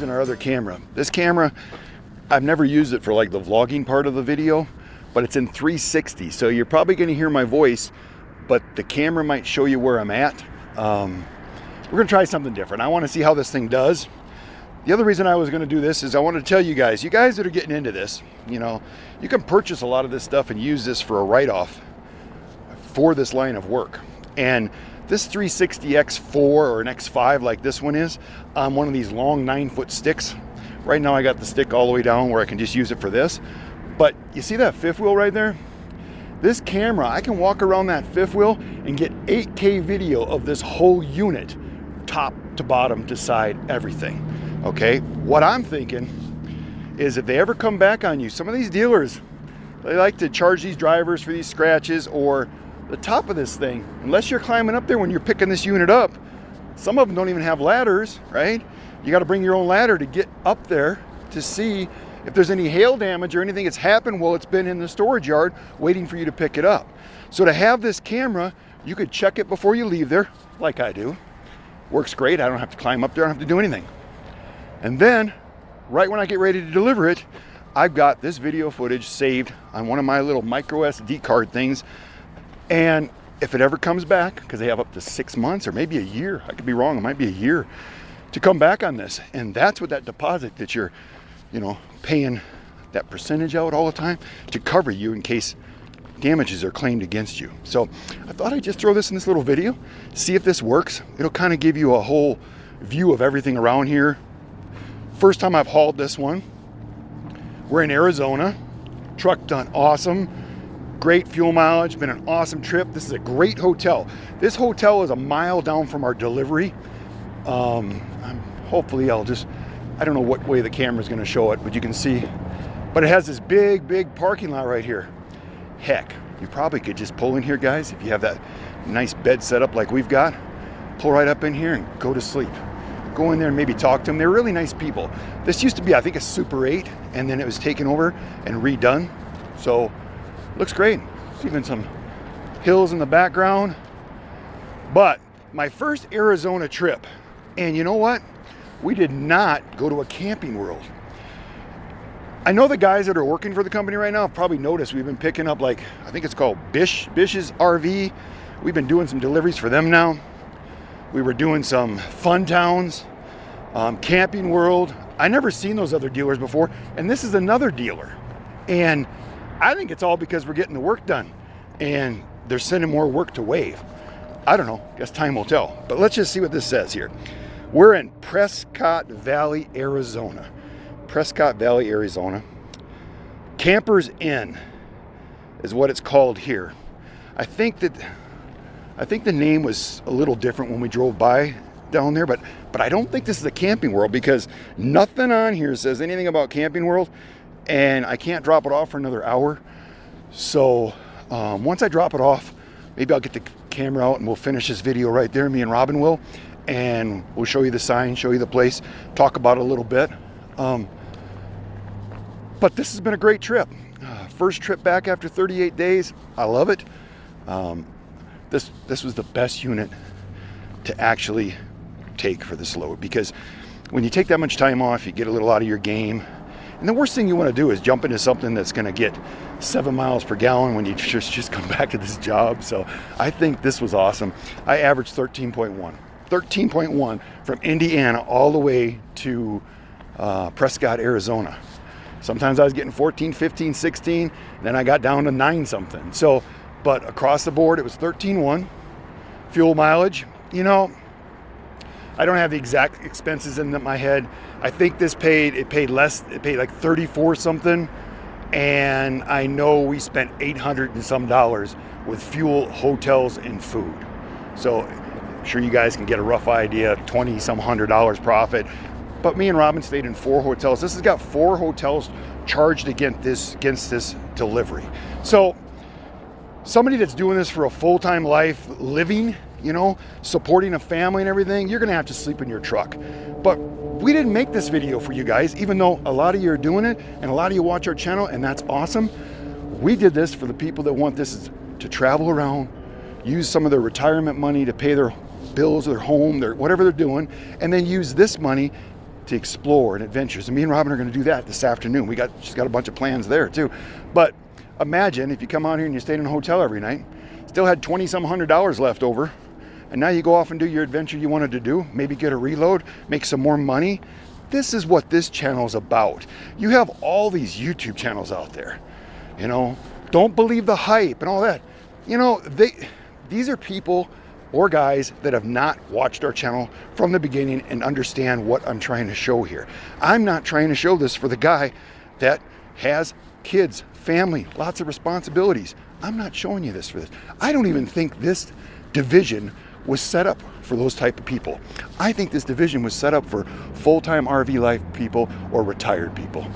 using our other camera. This camera, I've never used it for like the vlogging part of the video, but it's in 360. So you're probably gonna hear my voice, but the camera might show you where I'm at. We're gonna try something different. I wanna see how this thing does. The other reason I was gonna do this is I wanted to tell you guys that are getting into this, you know, you can purchase a lot of this stuff and use this for a write-off for this line of work. And this 360 X4 or an X5 like this one is on one of these long 9-foot sticks. Right now I got the stick all the way down where I can just use it for this. But you see that fifth wheel right there? This camera, I can walk around that fifth wheel and get 8K video of this whole unit, top to bottom to side, everything. Okay, what I'm thinking is if they ever come back on you, some of these dealers, they like to charge these drivers for these scratches or the top of this thing. Unless you're climbing up there when you're picking this unit up, some of them don't even have ladders, right? You got to bring your own ladder to get up there to see if there's any hail damage or anything that's happened while it's been in the storage yard waiting for you to pick it up. So to have this camera, you could check it before you leave there, like I do. Works great. I don't have to climb up there. I don't have to do anything. And then, right when I get ready to deliver it, I've got this video footage saved on one of my little micro SD card things. And if it ever comes back, because they have up to 6 months or maybe a year, I could be wrong, it might be a year, to come back on this. And that's what that deposit that you're, you know, paying that percentage out all the time to cover you in case damages are claimed against you. So I thought I'd just throw this in this little video, see if this works. It'll kind of give you a whole view of everything around here. First time I've hauled this one. We're in Arizona. Truck done awesome. Great fuel mileage, been an awesome trip. This is a great hotel. This hotel is a mile down from our delivery. Hopefully I don't know what way the camera's gonna show it, but you can see. But it has this big parking lot right here. Heck, you probably could just pull in here, guys, if you have that nice bed set up like we've got. Pull right up in here and go to sleep. Go in there and maybe talk to them. They're really nice people. This used to be, I think, a Super 8, and then it was taken over and redone. So, looks great. There's even some hills in the background. But my first Arizona trip, and you know what? We did not go to a Camping World. I know the guys that are working for the company right now have probably noticed we've been picking up, like, I think it's called Bish's RV. We've been doing some deliveries for them now. We were doing some Fun Towns, Camping World. I never seen those other dealers before, and this is another dealer. And I think it's all because we're getting the work done, and they're sending more work to Wave. I don't know, guess time will tell. But let's just see what this says here. We're in Prescott Valley, Arizona. Prescott Valley, Arizona. Campers Inn is what it's called here. I think the name was a little different when we drove by down there, but I don't think this is a Camping World because nothing on here says anything about Camping World, and I can't drop it off for another hour. So once I drop it off, maybe I'll get the camera out and we'll finish this video right there, me and Robin will, and we'll show you the sign, show you the place, talk about it a little bit. But this has been a great trip. First trip back after 38 days. I love it. This was the best unit to actually take for this load, because when you take that much time off, you get a little out of your game. And the worst thing you want to do is jump into something that's going to get 7 miles per gallon when you just come back to this job. So I think this was awesome. I averaged 13.1 from Indiana all the way to Prescott, Arizona. Sometimes I was getting 14, 15, 16, then I got down to 9 something. So, but across the board, it was 13.1. Fuel mileage, you know, I don't have the exact expenses in my head. I think it paid less, it paid like 34 something. And I know we spent $800 and some with fuel, hotels, and food. So I'm sure you guys can get a rough idea, 20 some $100 profit. But me and Robin stayed in 4 hotels. This has got 4 hotels charged against this delivery. So somebody that's doing this for a full-time life, living, you know, supporting a family and everything, you're gonna have to sleep in your truck. But we didn't make this video for you guys, even though a lot of you are doing it and a lot of you watch our channel, and that's awesome. We did this for the people that want this to travel around, use some of their retirement money to pay their bills, their home, their whatever they're doing, and then use this money to explore and adventures. And me and Robin are going to do that this afternoon. She's got a bunch of plans there too. But imagine if you come out here and you stayed in a hotel every night, still had $20-some $100 left over, and now you go off and do your adventure you wanted to do, maybe get a reload, make some more money. This is what this channel is about. You have all these YouTube channels out there, you know, don't believe the hype and all that. You know, these are people or guys that have not watched our channel from the beginning and understand what I'm trying to show here. I'm not trying to show this for the guy that has kids, family, lots of responsibilities. I'm not showing you this for this. I don't even think this division was set up for those type of people. I think this division was set up for full-time RV life people or retired people,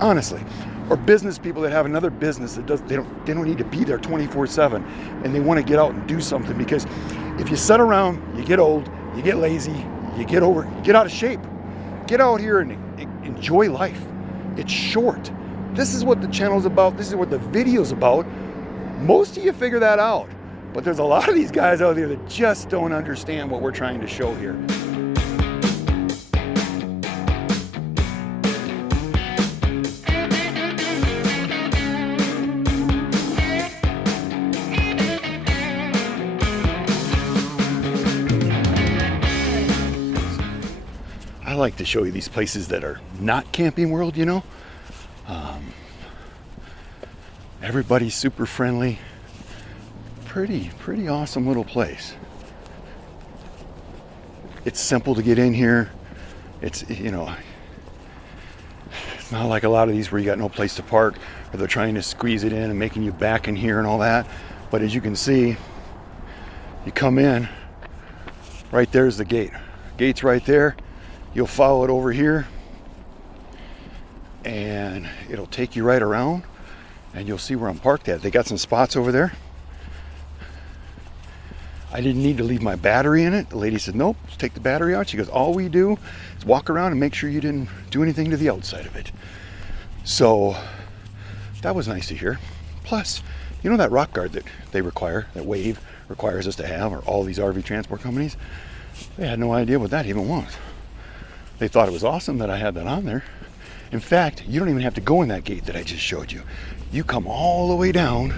honestly, or business people that have another business that they don't need to be there 24/7, and they want to get out and do something. Because if you sit around, you get old, you get lazy, you get out of shape. Get out here and enjoy life. It's short. This is what the channel's about. This is what the video's about. Most of you figure that out. But there's a lot of these guys out there that just don't understand what we're trying to show here. I like to show you these places that are not Camping World, you know. Everybody's super friendly. Pretty awesome little place. It's simple to get in here. It's, you know, it's not like a lot of these where you got no place to park, or they're trying to squeeze it in and making you back in here and all that. But as you can see, you come in, right there's the gate. Gate's right there. You'll follow it over here and it'll take you right around, and you'll see where I'm parked at. They got some spots over there. I didn't need to leave my battery in it. The lady said, nope, just take the battery out. She goes, all we do is walk around and make sure you didn't do anything to the outside of it. So that was nice to hear. Plus, you know that rock guard that they require, that Wave requires us to have, or all these RV transport companies? They had no idea what that even was. They thought it was awesome that I had that on there. In fact, you don't even have to go in that gate that I just showed you. You come all the way down,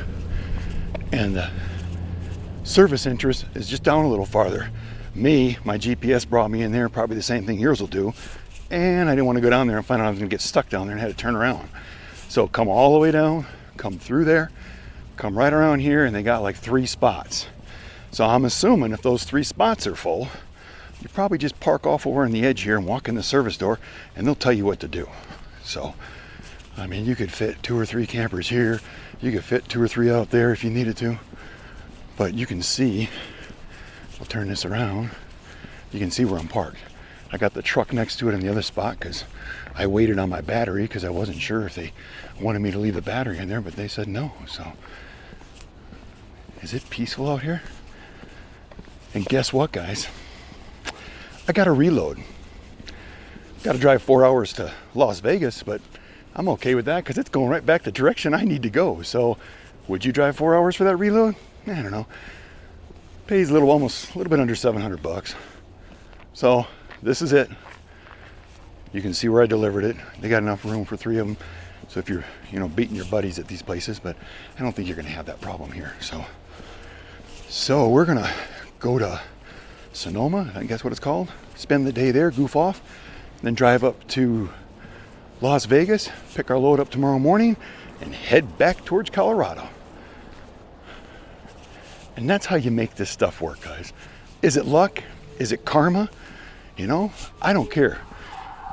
and the service interest is just down a little farther. My GPS brought me in there, probably the same thing yours will do, and I didn't want to go down there and find out I was going to get stuck down there and had to turn around. So come all the way down, come through there, come right around here, and they got like 3 spots. So I'm assuming if those 3 spots are full, you probably just park off over on the edge here and walk in the service door, and they'll tell you what to do. So, I mean, you could fit 2 or 3 campers here. You could fit 2 or 3 out there if you needed to. But you can see, I'll turn this around, you can see where I'm parked. I got the truck next to it in the other spot because I waited on my battery because I wasn't sure if they wanted me to leave the battery in there, but they said no. So, is it peaceful out here? And guess what, guys? I got to reload. Got to drive 4 hours to Las Vegas, but I'm okay with that because it's going right back the direction I need to go. So, would you drive 4 hours for that reload? I don't know. Pays almost a little bit under $700. So this is it. You can see where I delivered it. They got enough room for 3 of them. So if you're, beating your buddies at these places, but I don't think you're going to have that problem here. So we're going to go to Sonoma, I guess what it's called. Spend the day there, goof off, then drive up to Las Vegas, pick our load up tomorrow morning, and head back towards Colorado. And that's how you make this stuff work, guys. Is it luck? Is it karma? I don't care.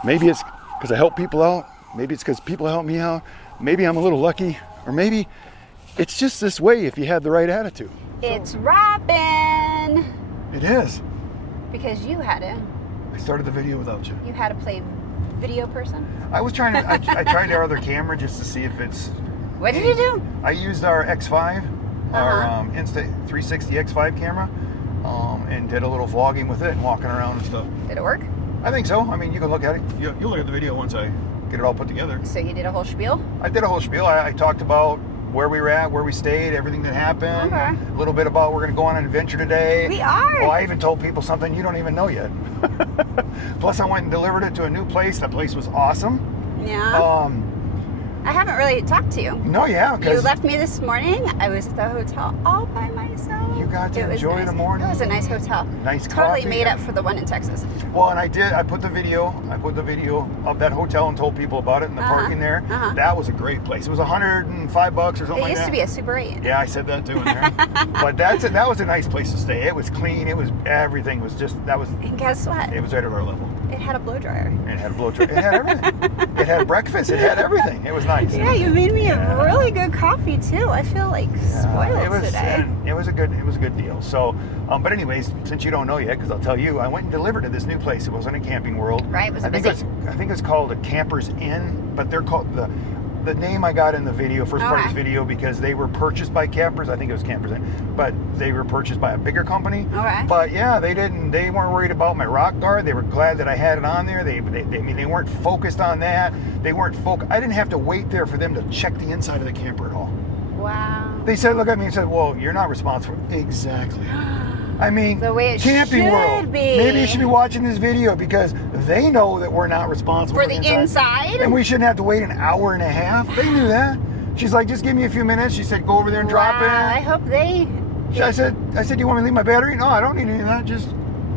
Maybe it's because I help people out. Maybe it's because people help me out. Maybe I'm a little lucky. Or maybe it's just this way if you had the right attitude. It's Robin. It is. Because you had to. I started the video without you. You had to play video person? I was trying to, I tried our other camera just to see if it's... What did you do? I used our X5. Our Insta360 X5 camera, and did a little vlogging with it and walking around and stuff. Did it work? I think so. I mean, you can look at it. You'll look at the video once I get it all put together. So you did a whole spiel? I did a whole spiel. I talked about where we were at, where we stayed, everything that happened. Okay. A little bit about we're going to go on an adventure today. We are. Well, I even told people something you don't even know yet. Plus, I went and delivered it to a new place. That place was awesome. Yeah. I haven't really talked to you. No, yeah. You left me this morning. I was at the hotel all by myself. You got to enjoy nice. the morning. It was a nice hotel. Nice Totally coffee. made up for the one in Texas. Well, and I did. I put the video of that hotel and told people about it and the parking there. That was a great place. It was $105 or something like that. It used to be a Super 8. Yeah, I said that too in there. But that was a nice place to stay. It was clean. It was everything was just And guess what? It was right at our level. It had a blow dryer. It had a blow dryer. It had everything. It had breakfast. It had everything. It was nice. Yeah, you made me a really good coffee too. I feel like spoiled today. It was a good deal. So, but anyways, since you don't know yet, because I'll tell you, I went and delivered to this new place. It wasn't a Camping World. Right? Was it I think it's called a Campers Inn, but they're called the name I got in the video, first part of this video, because they were purchased by Campers. I think it was Campers Inn, but they were purchased by a bigger company. Okay. But yeah, they weren't worried about my rock guard. They were glad that I had it on there. They weren't focused on that. They weren't I didn't have to wait there for them to check the inside of the camper at all. Wow. They said, look at me and said, well, you're not responsible. Exactly. I mean, The way it Camping should World. be. Maybe you should be watching this video because they know that we're not responsible For the inside? and we shouldn't have to wait an hour and a half. They knew that. She's like, just give me a few minutes. She said, go over there and drop it. I hope they. I said, do you want me to leave my battery? No, I don't need any of that. Just,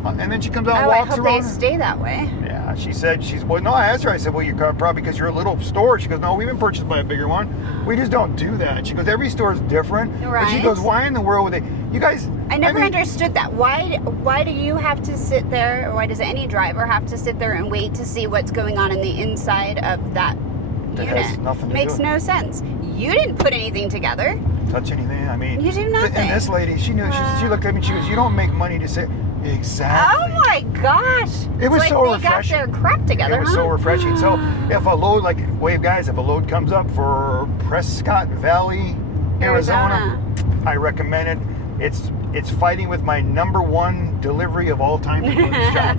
and then she comes out and I walks hope around. they stay that way. Yeah, she said, no, I asked her, I said, well, you're probably because you're a little store. She goes, no, we've been purchased by a bigger one. We just don't do that. She goes, every store is different. Right. But she goes, why in the world would they, you guys. I never understood that. Why do you have to sit there, or why does any driver have to sit there and wait to see what's going on in the inside of that unit? Has nothing to Makes do. no sense. You didn't put anything together. Touch anything. I mean, You do nothing. And this lady, she knew. She looked at me. She goes, "You don't make money to sit." Exactly. Oh my gosh! It was It's so like refreshing. They got their crap together. It was so refreshing. So if a load, like wave guys, if a load comes up for Prescott Valley, Arizona, I recommend it. It's fighting with my #1 delivery of all time to do this job.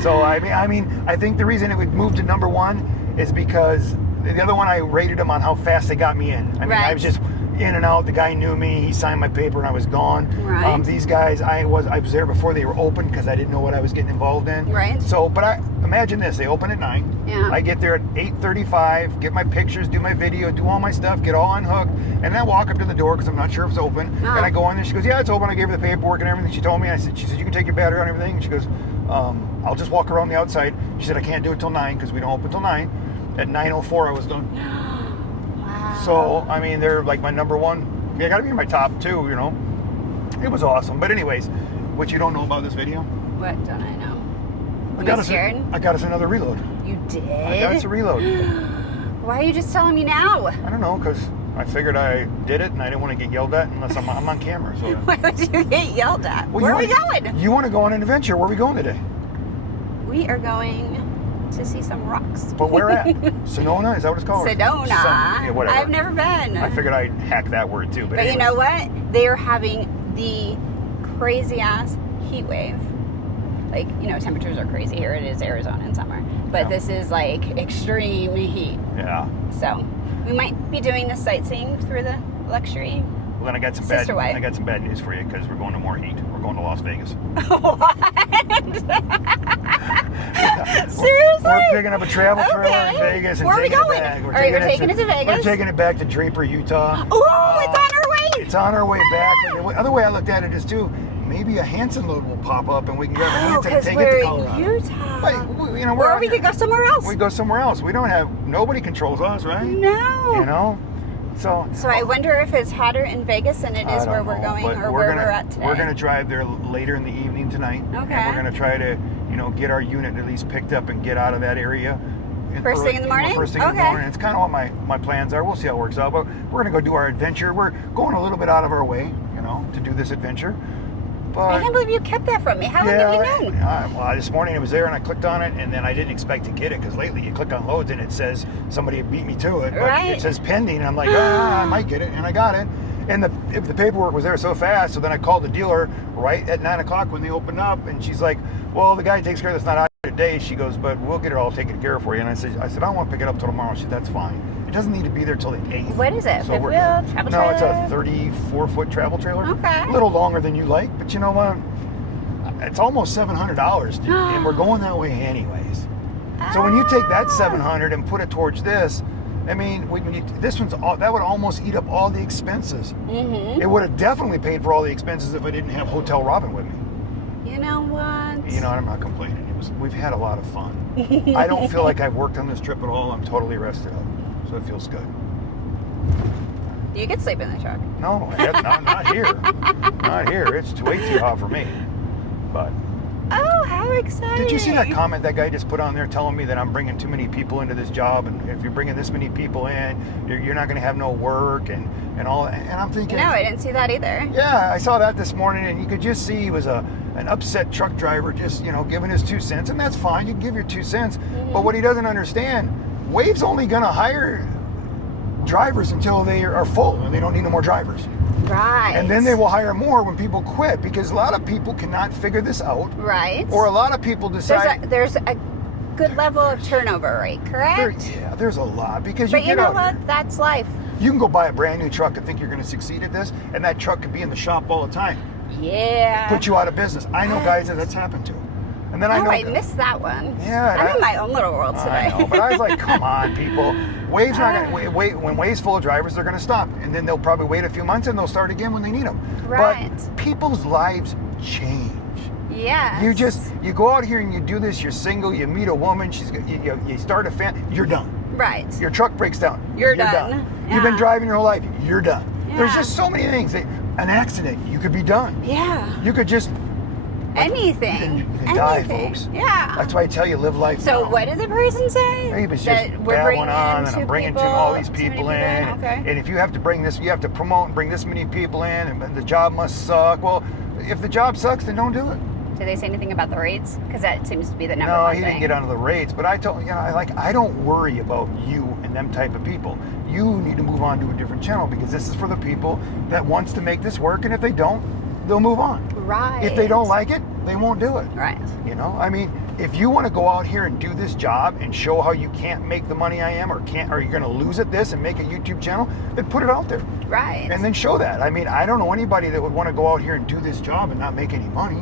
So I mean, I think the reason it would move to #1 is because the other one I rated them on how fast they got me in. I mean, I was just in and out. The guy knew me. He signed my paper and I was gone. Right. These guys, I was there before they were open because I didn't know what I was getting involved in. Right. So, but imagine this: they open at 9. Yeah. I get there at 8:35, get my pictures, do my video, do all my stuff, get all unhooked, and then I walk up to the door because I'm not sure if it's open. And I go in there. She goes, "Yeah, it's open." I gave her the paperwork and everything. She told me. She said, "You can take your battery out and everything." She goes, "I'll just walk around the outside." She said, "I can't do it till 9 because we don't open till 9." At 9:04, I was done. Wow. So, I mean, they're like my #1. They got to be in my top 2, you know. It was awesome. But anyways, what you don't know about this video? What don't I know? I got us another reload. You did? I got us a reload. Why are you just telling me now? I don't know, because I figured I did it and I didn't want to get yelled at unless I'm on camera. So. Why would you get yelled at? Well, Where are we going? You want to go on an adventure. Where are we going today? We are going to see some rocks. But where at? Sonoma? Is that what it's called? Sedona. Yeah, whatever. I've never been. I figured I'd hack that word too. But you anyways. know what? They are having the crazy ass heat wave. Like, you know, temperatures are crazy here. It is Arizona in summer. But this is like extreme heat. Yeah. So we might be doing the sightseeing through the luxury. Well, then I got some bad news for you because we're going to more heat. We're going to Las Vegas. What? Seriously? We're picking up a travel trailer in Vegas and Where are we taking it going? back. All right, we're taking it to Vegas. We're taking it back to Draper, Utah. Oh, it's on our way. It's on our way back. The other way I looked at it is too, maybe a Hanson load will pop up and we can grab a Hanson and take it to Colorado. We're in Utah. Like, you know, or we could go somewhere else. We go somewhere else. We don't have, nobody controls us, right? No. You know? So I wonder if it's hotter in Vegas than it is where we're going or where we're at today. We're going to drive there later in the evening tonight. Okay. And we're going to try to, you know, get our unit at least picked up and get out of that area. First thing in the morning? First thing in the morning. It's kind of what my plans are. We'll see how it works out. But we're going to go do our adventure. We're going a little bit out of our way, you know, to do this adventure. But I can't believe you kept that from me. How long have you known? Well, this morning it was there and I clicked on it and then I didn't expect to get it because lately you click on loads and it says somebody beat me to it. But it says pending and I'm like, I might get it. And I got it. And the paperwork was there so fast. So then I called the dealer right at 9 o'clock when they opened up and she's like, well, the guy takes care of this. Not today. She goes, but we'll get it all taken care of for you. And I said, I don't want to pick it up till tomorrow. She said, that's fine. It doesn't need to be there till the 8th. What is it? So Fifth wheel travel no, trailer? it's a 34-foot travel trailer. Okay. A little longer than you like, but you know what? It's almost $700, dude, and we're going that way anyways. So when you take that $700 and put it towards this, I mean, this one's that would almost eat up all the expenses. It would have definitely paid for all the expenses if I didn't have Hotel Robin with me. You know what? You know, I'm not complaining. We've had a lot of fun. I don't feel like I've worked on this trip at all. I'm totally rested up, so it feels good. You could sleep in the truck. No, not here. Not here. It's way too hot for me. But oh, how exciting! did you see that comment that guy just put on there telling me that I'm bringing too many people into this job, and if you're bringing this many people in, you're not going to have no work and all that. And I'm thinking, no, I didn't see that either. Yeah, I saw that this morning, and you could just see he was an upset truck driver, just giving his 2 cents, and that's fine. You can give your 2 cents, but what he doesn't understand, Wave's only going to hire drivers until they are full and they don't need no more drivers. Right. And then they will hire more when people quit, because a lot of people cannot figure this out. Right. Or a lot of people decide... There's a good level of turnover rate, correct? There's a lot. Because but you know what? That's life. You can go buy a brand new truck and think you're going to succeed at this, and that truck could be in the shop all the time. Yeah. Put you out of business. I know guys that that's happened to. And then I missed that one. Yeah. I'm in my own little world today. I know, but I was like, come on, people. Wave's not going to wait. When Wave's full of drivers, they're going to stop. And then they'll probably wait a few months and they'll start again when they need them. Right. But people's lives change. Yeah. You go out here and you do this, you're single, you meet a woman, you start a family, you're done. Right. Your truck breaks down. You're done. Yeah. You've been driving your whole life, you're done. Yeah. There's just so many things. An accident, you could be done. Yeah. You could just... Anything. You can die, folks. Yeah. That's why I tell you, live life So now. what did the person say? He was that just we're babbling on, and two I'm bringing people, all these too people many in. Okay. And if you have to bring this, you have to promote and bring this many people in, and the job must suck. Well, if the job sucks, then don't do it. Did they say anything about the rates? Because that seems to be the number No, one he thing. didn't get onto the rates, but I told I don't worry about you and them type of people. You need to move on to a different channel, because this is for the people that wants to make this work, and if they don't, they'll move on. Right. If they don't like it, they won't do it. Right. I mean, if you want to go out here and do this job and show how you can't make the money I am, or you're going to lose at this and make a YouTube channel, then put it out there. Right. And then show that. I mean, I don't know anybody that would want to go out here and do this job and not make any money.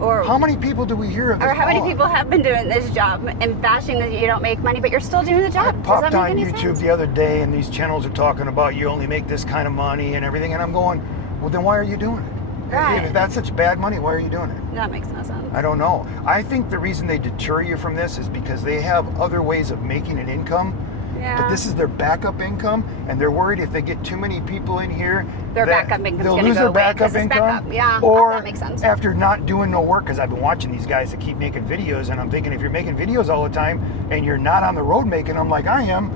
Or how many people do we hear of this? Or how many people have been doing this job and bashing that you don't make money, but you're still doing the job? I popped on YouTube the other day, and these channels are talking about you only make this kind of money and everything, and I'm going, well, then why are you doing it? Right. If that's such bad money, why are you doing it? That makes no sense. I don't know. I think the reason they deter you from this is because they have other ways of making an income. Yeah. But this is their backup income, and they're worried if they get too many people in here, their backup income's they'll going to lose go their away backup income. Backup. Yeah, or that makes sense. After not doing no work, because I've been watching these guys that keep making videos, and I'm thinking, if you're making videos all the time and you're not on the road making them like I am,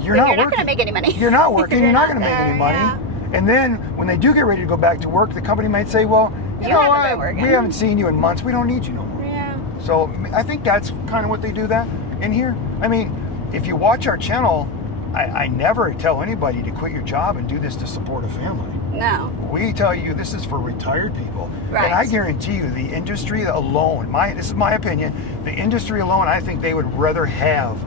you're not going to make any money. You're not working. you're not going to make any money. Yeah. And then when they do get ready to go back to work, the company might say, well, you know what? We haven't seen you in months. We don't need you no more. Yeah. So I think that's kind of what they do that in here. I mean, if you watch our channel, I never tell anybody to quit your job and do this to support a family. No. We tell you this is for retired people. Right. And I guarantee you, the industry alone, this is my opinion, the industry alone, I think they would rather have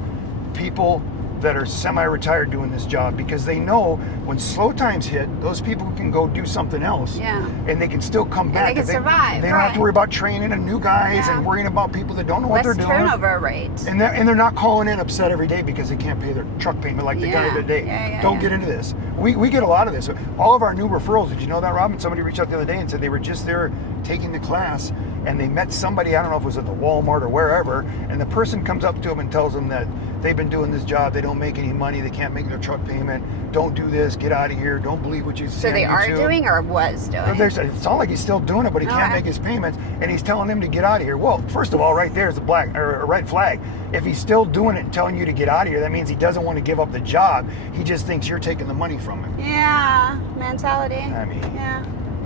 people that are semi-retired doing this job, because they know when slow times hit, those people can go do something else. Yeah. And they can still come back. And they can survive. They don't have to worry about training and new guys and worrying about people that don't know what they're doing. Less turnover rate. And they're not calling in upset every day because they can't pay their truck payment like the guy today. Don't get into this. We get a lot of this. All of our new referrals, did you know that, Robin? Somebody reached out the other day and said they were just there taking the class, and they met somebody, I don't know if it was at the Walmart or wherever, and the person comes up to them and tells them that they've been doing this job, they don't make any money, they can't make their truck payment, don't do this, get out of here, don't believe what you say. So they are doing or was doing? It's not like he's still doing it, but he can't make his payments, and he's telling them to get out of here. Well, first of all, right there is a red flag. If he's still doing it and telling you to get out of here, that means he doesn't want to give up the job. He just thinks you're taking the money from him. Yeah, mentality. I mean, yeah.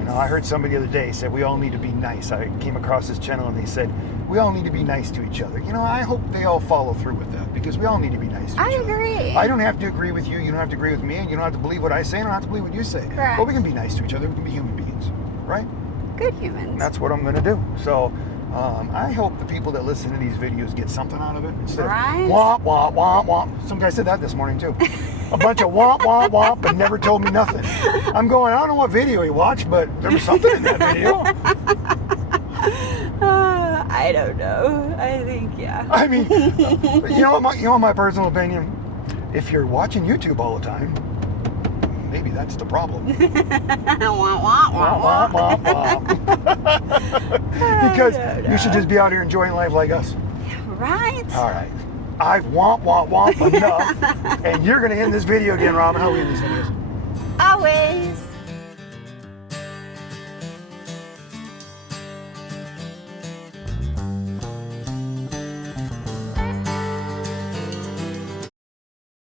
I heard somebody the other day said we all need to be nice. I came across this channel and they said we all need to be nice to each other. I hope they all follow through with that, because we all need to be nice to each other. I agree. I don't have to agree with you. You don't have to agree with me, and you don't have to believe what I say, and I don't have to believe what you say. Correct. But we can be nice to each other. We can be human beings, right? Good humans. And that's what I'm going to do. So I hope the people that listen to these videos get something out of it instead Right? of womp, womp, womp, womp. Some guy said that this morning too. A bunch of womp, womp, womp, but never told me nothing. I'm going, I don't know what video he watched, but there was something in that video. I don't know. I think, yeah. I mean, you know what my personal opinion? If you're watching YouTube all the time, maybe that's the problem. Wah, wah, wah, Womp, womp, womp, womp. Because you should just be out here enjoying life like us. Right? All right. I've womp, womp, womp enough. And you're going to end this video again, Robin. How are we end these videos? Always.